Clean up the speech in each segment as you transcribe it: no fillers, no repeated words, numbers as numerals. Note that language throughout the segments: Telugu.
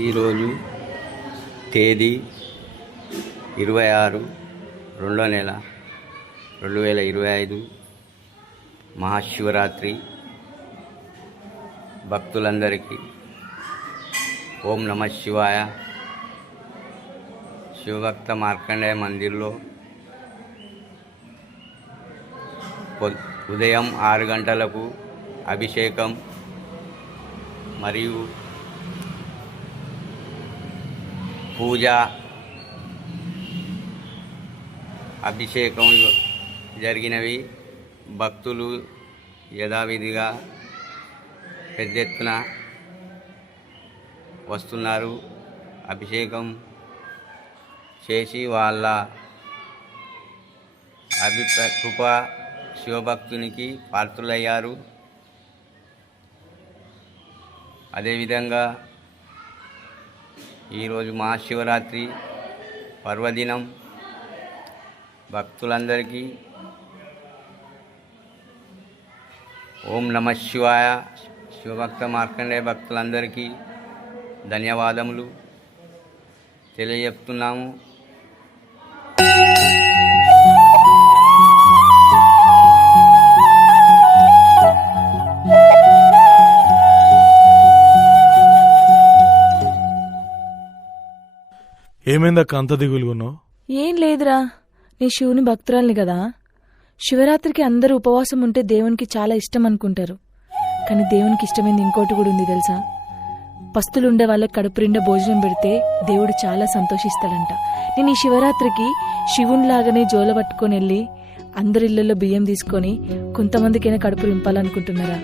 ఈరోజు తేదీ 26/2/2025 మహాశివరాత్రి. భక్తులందరికీ ఓం నమ శివాయ. శివభక్త మార్కండేయ మందిర్లో ఉదయం 6 గంటలకు అభిషేకం మరియు పూజ అభిషేకం జరిగినవి. భక్తులు యథావిధిగా పెద్ద ఎత్తున వస్తున్నారు. అభిషేకం చేసి వాళ్ళ కృప శివభక్తునికి పాత్రులయ్యారు. అదేవిధంగా ఈరోజు మహాశివరాత్రి పర్వదినం. భక్తులందరికీ ఓం నమ శివాయ. శివభక్త మార్కండేయ భక్తులందరికీ ధన్యవాదములు తెలియజేస్తున్నాము. ఏమైందక్క అంత దిగులుగున్నావు? ఏం లేదురా, నీ శివుని భక్తురాల్ని కదా. శివరాత్రికి అందరూ ఉపవాసం ఉంటే దేవునికి చాలా ఇష్టం అనుకుంటారు, కానీ దేవునికి ఇష్టమైంది ఇంకోటి కూడా ఉంది తెలుసా. పస్తులుండే వాళ్ళకి కడుపు నిండా భోజనం పెడితే దేవుడు చాలా సంతోషిస్తాడంట. నేను ఈ శివరాత్రికి శివునిలాగానే జోల పట్టుకొని వెళ్ళి అందరిళ్లలో బియ్యం తీసుకొని కొంతమందికైనా కడుపు నింపాలనుకుంటున్నారా?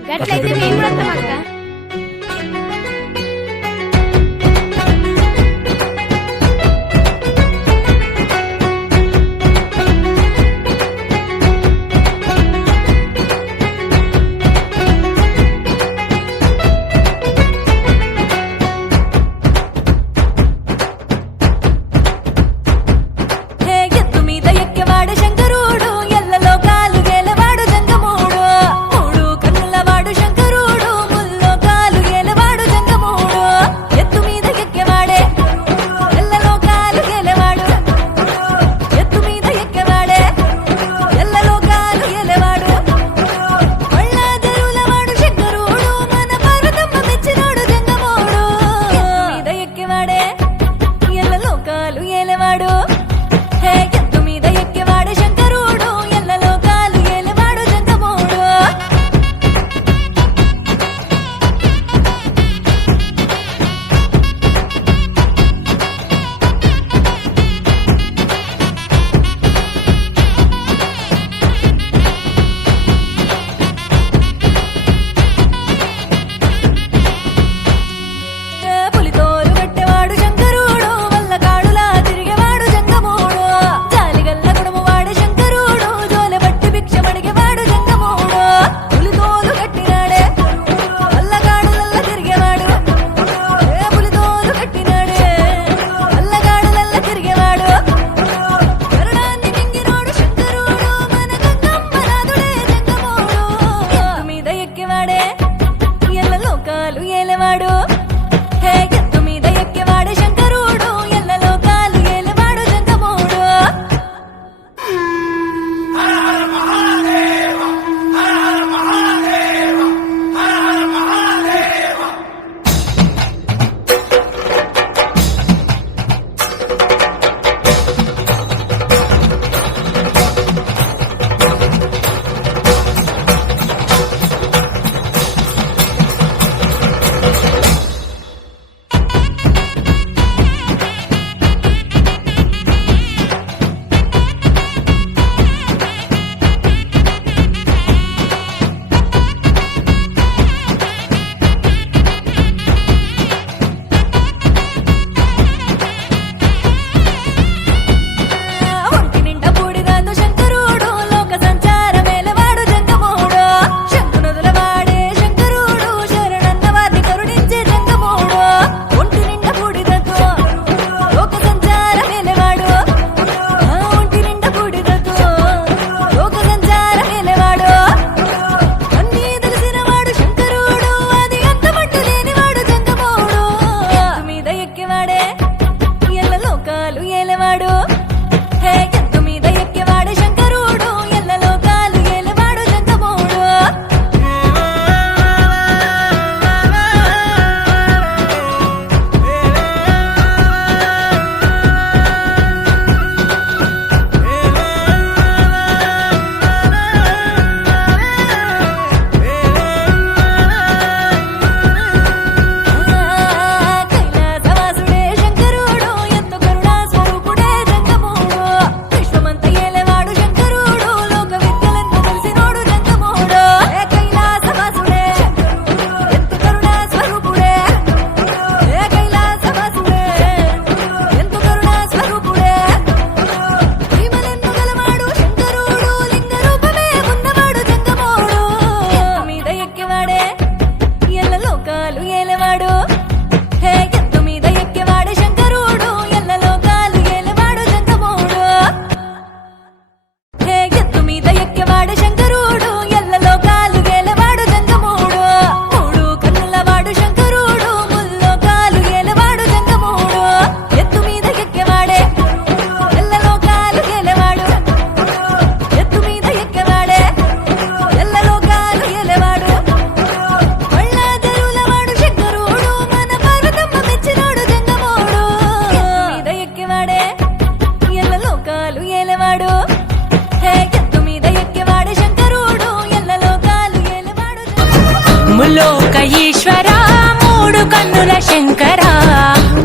కనుల శంకరా,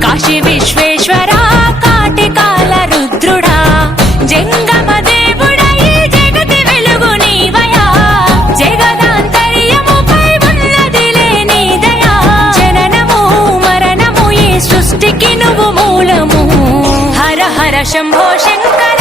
కాశీ విశ్వేశ్వరా, కాటికాల రుద్రుడా, జంగమ దేవుడా, ఈ జగతి వెలుగు నీవయా, జగదాంతర్యముపై ఉన్నదిలే నీ దయా, జననము మరణము ఈ సృష్టికి నువ్వు మూలము, హర హర శంభో శంకర